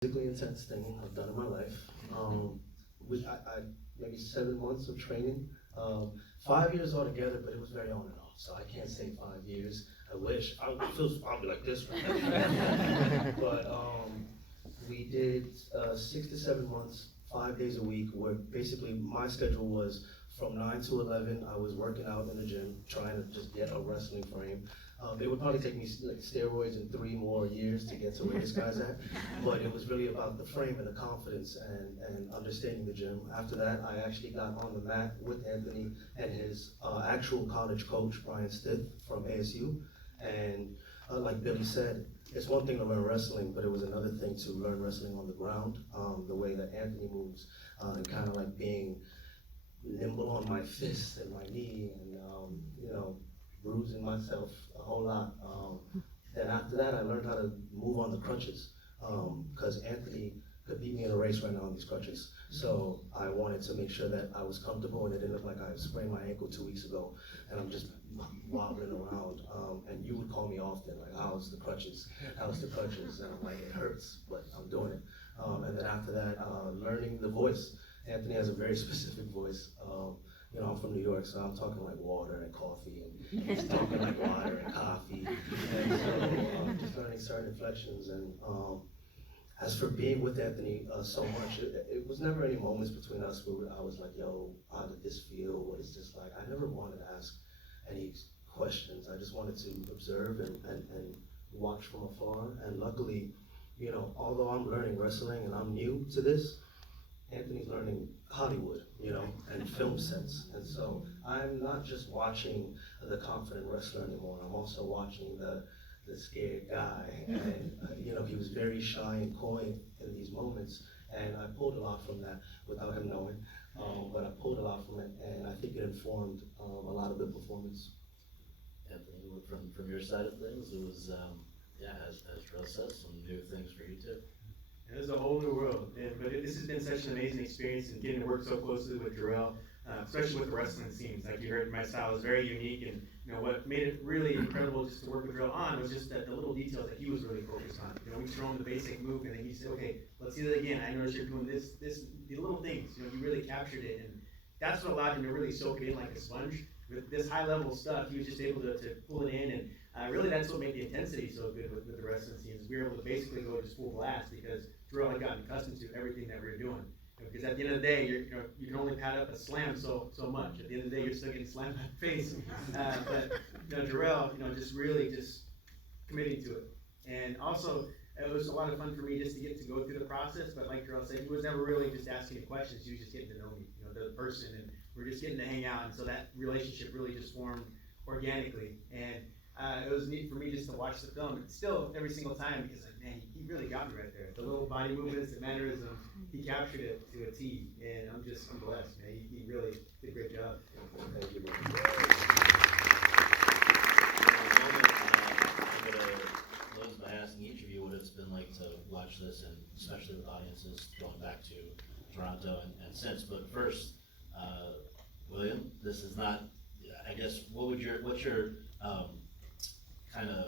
physically intense thing I've done in my life. I maybe 7 months of training, 5 years altogether, but it was very on and off. So I can't say 5 years. I wish I feel probably like this right now. But we did 6 to 7 months, 5 days a week, where basically my schedule was from 9 to 11. I was working out in the gym, trying to just get a wrestling frame. It would probably take me like steroids in 3 more years to get to where this guy's at, but it was really about the frame and the confidence and understanding the gym. After that, I actually got on the mat with Anthony and his actual college coach, Brian Stith from ASU. And like Billy said, it's one thing to learn wrestling, but it was another thing to learn wrestling on the ground, the way that Anthony moves, and kind of like being nimble on my fist and my knee, and bruising myself a whole lot. Then after that, I learned how to move on the crutches, because Anthony could beat me in a race right now on these crutches. So I wanted to make sure that I was comfortable, and it didn't look like I sprained my ankle 2 weeks ago, and I'm just wobbling around. And you would call me often, like, how's the crutches? How's the crutches? And I'm like, it hurts, but I'm doing it. And then after that, learning the voice. Anthony has a very specific voice. I'm from New York, so I'm talking like water and coffee, and he's talking like water and coffee. And so just learning certain inflections. And as for being with Anthony so much, it was never any moments between us where I was like, yo, how did this feel? What is this like? I never wanted to ask any questions. I just wanted to observe and watch from afar. And luckily, although I'm learning wrestling and I'm new to this, Anthony's learning Hollywood, and film sets. And so I'm not just watching the confident wrestler anymore. I'm also watching the scared guy. And, he was very shy and coy in these moments. And I pulled a lot from that without him knowing. But I pulled a lot from it, and I think it informed a lot of the performance. Anthony, from your side of things, it was, as Jharrel says, some new things for you too. It was a whole new world, but this has been such an amazing experience, and getting to work so closely with Jharrel, especially with the wrestling scenes. Like you heard, my style is very unique, and what made it really incredible just to work with Jharrel on was just that the little details that he was really focused on. We throw him the basic move, and then he said, okay, let's see that again. I noticed you're doing this, the little things. He really captured it, and that's what allowed him to really soak it in like a sponge. With this high level stuff, he was just able to pull it in, and really that's what made the intensity so good with the wrestling scenes. We were able to basically go just full blast because Jharrel had gotten accustomed to everything that we were doing. Because at the end of the day, you can only pad up a slam so much. At the end of the day, you're still getting slammed in the face. But Jharrel, just really just committing to it. And also, it was a lot of fun for me just to get to go through the process. But like Jharrel said, he was never really just asking me questions. He was just getting to know me, the person, and we're just getting to hang out. And so that relationship really just formed organically. And it was neat for me just to watch the film. And still, every single time, because man, he really got me right there. The little body movements, the mannerisms, he captured it to a T. And I'm blessed, man. He really did a great job. Thank you, man. I'm going to close by asking each of you what it's been like to watch this, and especially with audiences going back to Toronto and since. But first, William, this is not, I guess, what's your kind of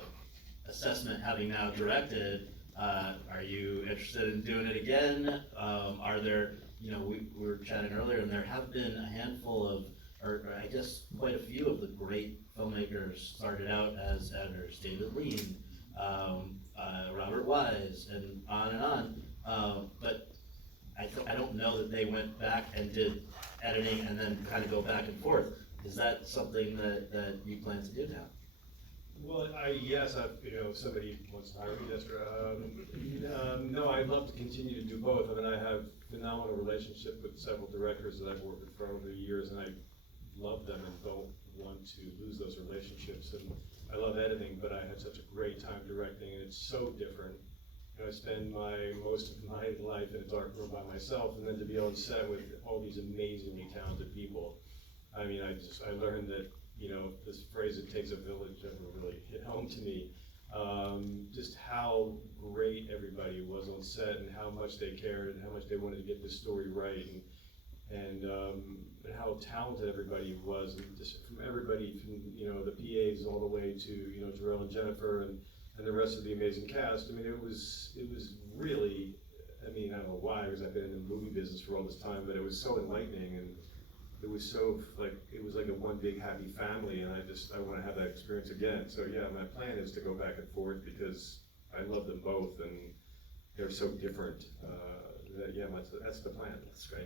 assessment, having now directed? Are you interested in doing it again? Are there, we were chatting earlier, and there have been a handful of, or I guess quite a few of the great filmmakers started out as editors, David Lean, Robert Wise, and on. But I don't know that they went back and did editing and then kind of go back and forth. Is that something that you plan to do now? Well, yes, if somebody wants to hire me, that's no, I'd love to continue to do both. I mean, I have phenomenal relationship with several directors that I've worked with for over the years, and I love them and don't want to lose those relationships. And I love editing, but I had such a great time directing, and it's so different. I spend most of my life in a dark room by myself, and then to be on set with all these amazingly talented people. I mean, I learned that, this phrase, it takes a village, never really hit home to me. Just how great everybody was on set, and how much they cared, and how much they wanted to get this story right, and how talented everybody was, and just from everybody, from the PAs all the way to Jharrel and Jennifer and the rest of the amazing cast. I mean, it was really because I've been in the movie business for all this time, but it was so enlightening, and it was so, like, it was like a one big happy family, and I want to have that experience again. So yeah, my plan is to go back and forth, because I love them both, and they're so different, that, yeah, that's the plan. That's great.